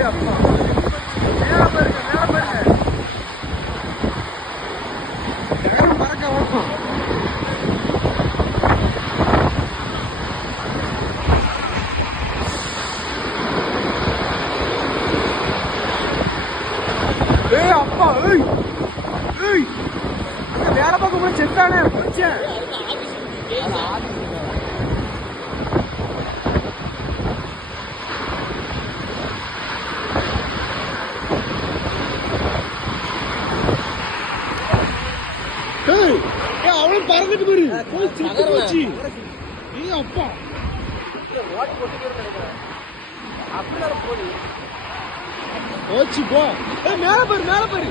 அப்பா வேலை பார்க்க போய் செத்தானே போச்சேன். அவளும் பறந்துட்டு போச்சு. அப்பா போச்சு போ. மேல பாரு ஓடி.